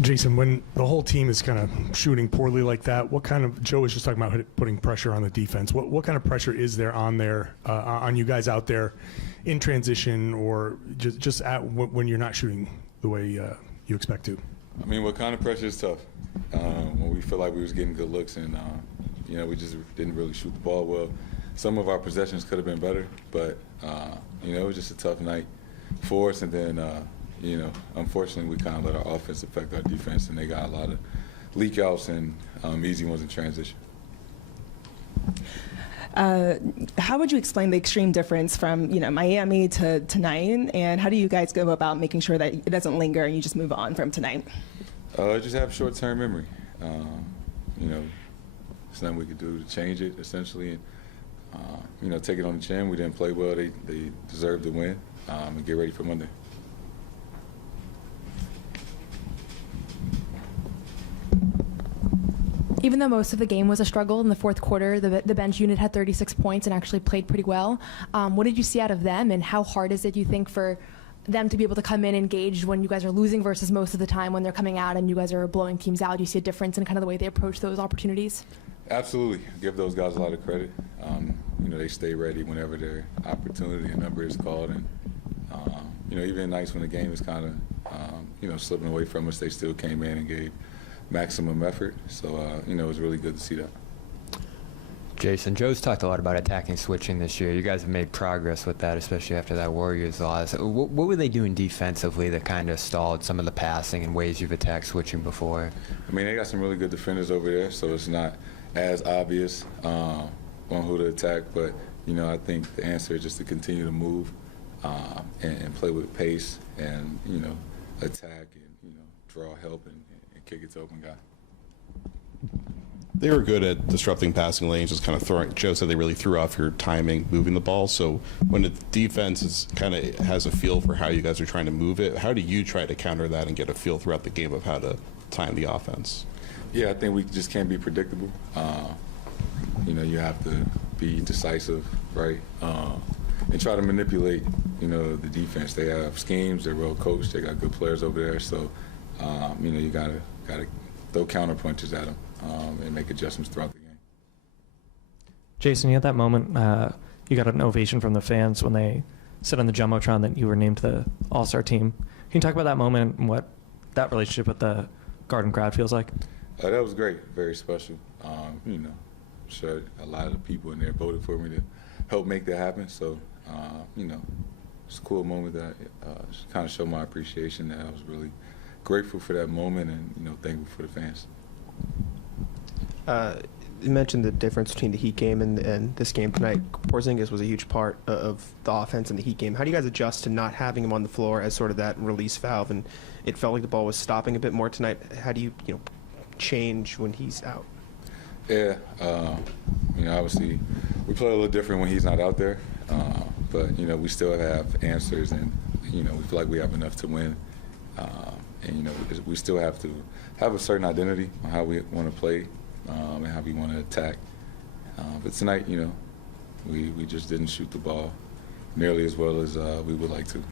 Jayson, when the whole team is kind of shooting poorly like that, what kind of, Joe was just talking about putting pressure on the defense. What kind of pressure is there on you guys out there in transition or just when you're not shooting the way you expect to? I mean, what kind of pressure is tough? When we feel like we was getting good looks and, we just didn't really shoot the ball well. Some of our possessions could have been better, but, it was just a tough night for us. And then, unfortunately, we kind of let our offense affect our defense, and they got a lot of leak outs and easy ones in transition. How would you explain the extreme difference from Miami to tonight, and how do you guys go about making sure that it doesn't linger and you just move on from tonight? Just have short-term memory. There's nothing we could do to change it, essentially. And, take it on the chin. We didn't play well. They deserved to win, and get ready for Monday. Even though most of the game was a struggle in the fourth quarter, the bench unit had 36 points and actually played pretty well. What did you see out of them, and how hard is it, do you think, for them to be able to come in engaged when you guys are losing versus most of the time when they're coming out and you guys are blowing teams out? Do you see a difference in kind of the way they approach those opportunities? Absolutely. Give those guys a lot of credit. They stay ready whenever their opportunity and number is called. And, even nights when the game is kind of, slipping away from us, they still came in and gave maximum effort. So, it was really good to see that. Jayson, Joe's talked a lot about attacking switching this year. You guys have made progress with that, especially after that Warriors loss. What were they doing defensively that kind of stalled some of the passing and ways you've attacked switching before? I mean, they got some really good defenders over there, so it's not as obvious on who to attack. But, I think the answer is just to continue to move and play with pace and, attack and, draw help and kick it to open guy. They were good at disrupting passing lanes, just kind of throwing. Joe said they really threw off your timing moving the ball. So when the defense is kind of has a feel for how you guys are trying to move it, how do you try to counter that and get a feel throughout the game of how to time the offense? Yeah, I think we just can't be predictable. You have to be decisive, right? And try to manipulate, the defense. They have schemes. They're well coached. They got good players over there. So, you gotta throw counter punches at them and make adjustments throughout the game. Jayson, you had that moment. You got an ovation from the fans when they said on the jumbotron that you were named to the All-Star team. Can you talk about that moment and what that relationship with the Garden crowd feels like? That was great. Very special. Sure, a lot of the people in there voted for me to help make that happen. So, it's a cool moment that just kind of showed my appreciation that I was really grateful for that moment and, thankful for the fans. You mentioned the difference between the Heat game and this game tonight. Porzingis was a huge part of the offense in the Heat game. How do you guys adjust to not having him on the floor as sort of that release valve? And it felt like the ball was stopping a bit more tonight. How do you, change when he's out? Yeah, obviously we play a little different when he's not out there, but we still have answers, and we feel like we have enough to win, and we still have to have a certain identity on how we want to play and how we want to attack. But tonight, we just didn't shoot the ball nearly as well as we would like to.